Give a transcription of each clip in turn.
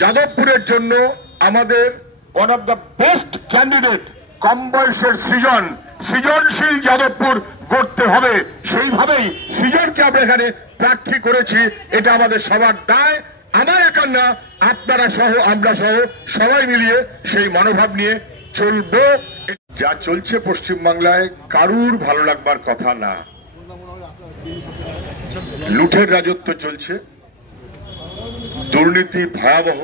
যাদবপুরের জন্য আমাদের one of the best candidate কম বয়সের সৃজনশীল যাদবপুর গড়তে হবে। সেইভাবেই সৃজনকে আমরা এখানে প্রার্থী করেছি। এটা আমাদের সবার দায়। আমার একার না, আপনারা সহ আমরা সহ সবাই মিলিয়ে সেই মনোভাব নিয়ে চলবো। যা চলছে পশ্চিমবাংলায় কারুর ভালো লাগবার কথা না। লুঠের রাজত্ব চলছে, দুর্নীতি ভয়াবহ।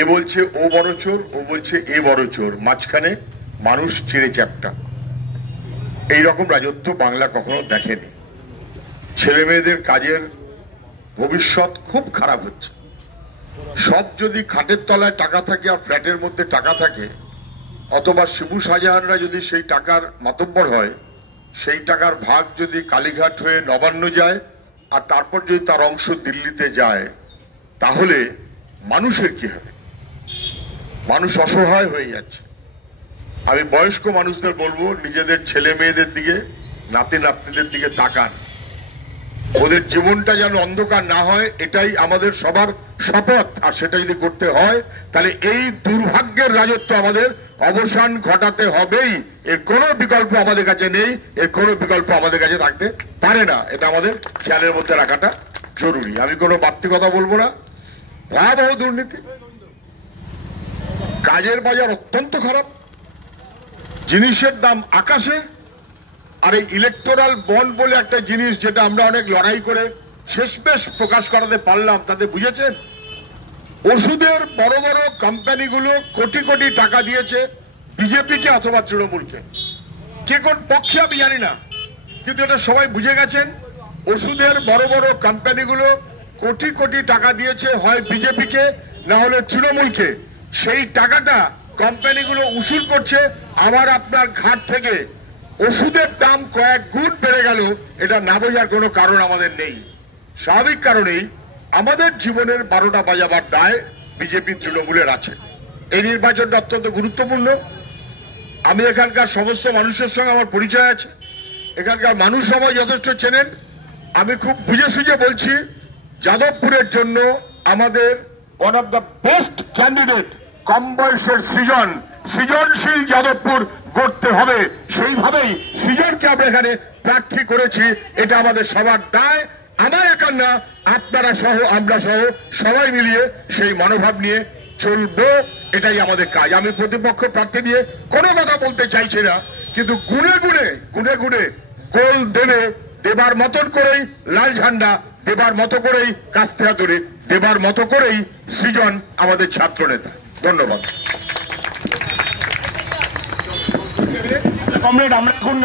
এ বলছে ও বড় চোর, ও বলছে এ বড় চোর, মাঝখানে মানুষ চিড়ে চ্যাপ্টা। এইরকম রাজত্ব বাংলা কখনো দেখেনি। ছেলে মেয়েদের কাজের ভবিষ্যৎ খুব খারাপ হচ্ছে। সব যদি খাটের তলায় টাকা থাকে আর ফ্ল্যাটের মধ্যে টাকা থাকে, অথবা শিবু শাহজাহানরা যদি সেই টাকার মাতব্বর হয়, সেই টাকার ভাগ যদি কালীঘাট হয়ে নবান্ন যায় আর তারপর যদি তার অংশ দিল্লিতে যায়, তাহলে মানুষের কি হবে? মানুষ অসহায় হয়ে যাচ্ছে। আমি বয়স্ক মানুষদের বলবো, নিজেদের ছেলে মেয়েদের দিকে, নাতি নাতনিদের দিকে তাকান। ওদের জীবনটা যেন অন্ধকার না হয়, এটাই আমাদের সবার শপথ। আর সেটা যদি করতে হয়, তাহলে এই দুর্ভাগ্যের রাজত্ব আমাদের অবসান ঘটাতে হবেই। এর কোনো বিকল্প আমাদের কাছে নেই, এর কোনো বিকল্প আমাদের কাছে থাকতে পারে না। এটা আমাদের খেয়ালের মধ্যে রাখাটা জরুরি। আমি কোনো বাড়তি কথা বলবো না। ভয়াবহ দুর্নীতি, কাজের বাজার অত্যন্ত খারাপ, জিনিসের দাম আকাশে। আর এই ইলেকটোরাল বন্ড বলে একটা জিনিস, যেটা আমরা অনেক লড়াই করে শেষমেশ প্রকাশ করাতে পারলাম, তাতে বুঝেছেন ওষুধের বড় বড় কোম্পানিগুলো কোটি কোটি টাকা দিয়েছে বিজেপিকে অথবা তৃণমূলকে। কে কোন পক্ষে আমি জানি না, কিন্তু এটা সবাই বুঝে গেছেন। ওষুধের বড় বড় কোম্পানিগুলো কোটি কোটি টাকা দিয়েছে হয় বিজেপিকে, না হলে তৃণমূলকে। সেই টাকাটা কোম্পানিগুলো উসুল করছে আমার আপনার ঘাট থেকে। ওষুধের দাম কয়েক গুণ বেড়ে গেল, এটা না বোঝার কোনো কারণ আমাদের নেই। স্বাভাবিক কারণেই আমাদের জীবনের 12টা বাজাবার দায় বিজেপি তৃণমূলের আছে। এই নির্বাচনটা অত্যন্ত গুরুত্বপূর্ণ। আমি এখানকার সমস্ত মানুষের সঙ্গে আমার পরিচয় আছে, এখানকার মানুষ সবাই যথেষ্ট চেনেন। আমি খুব বুঝে সুঝে বলছি, যাদবপুরের জন্য আমাদের one of the best candidate কম বয়সের সৃজনশীল যাদবপুর গড়তে হবে। সেইভাবেই সৃজনকে আমরা এখানে প্রার্থী করেছি। এটা আমাদের সবার দায়। আমার একার না, আপনারা সহ আমরা সহ সবাই মিলিয়ে সেই মনোভাব নিয়ে চলবো। এটাই আমাদের কাজ। আমি প্রতিপক্ষ প্রার্থী নিয়ে কোনো কথা বলতে চাইছি না, কিন্তু গুনে গুনে গোল দেবার মতন করেই, লাল ঝান্ডা দেবার মতো করেই, কাস্তে হাতুড়ে দেবার মতো করেই সৃজন আমাদের ছাত্র নেতা। ধন্যবাদ। কমরেড, আমরা এখন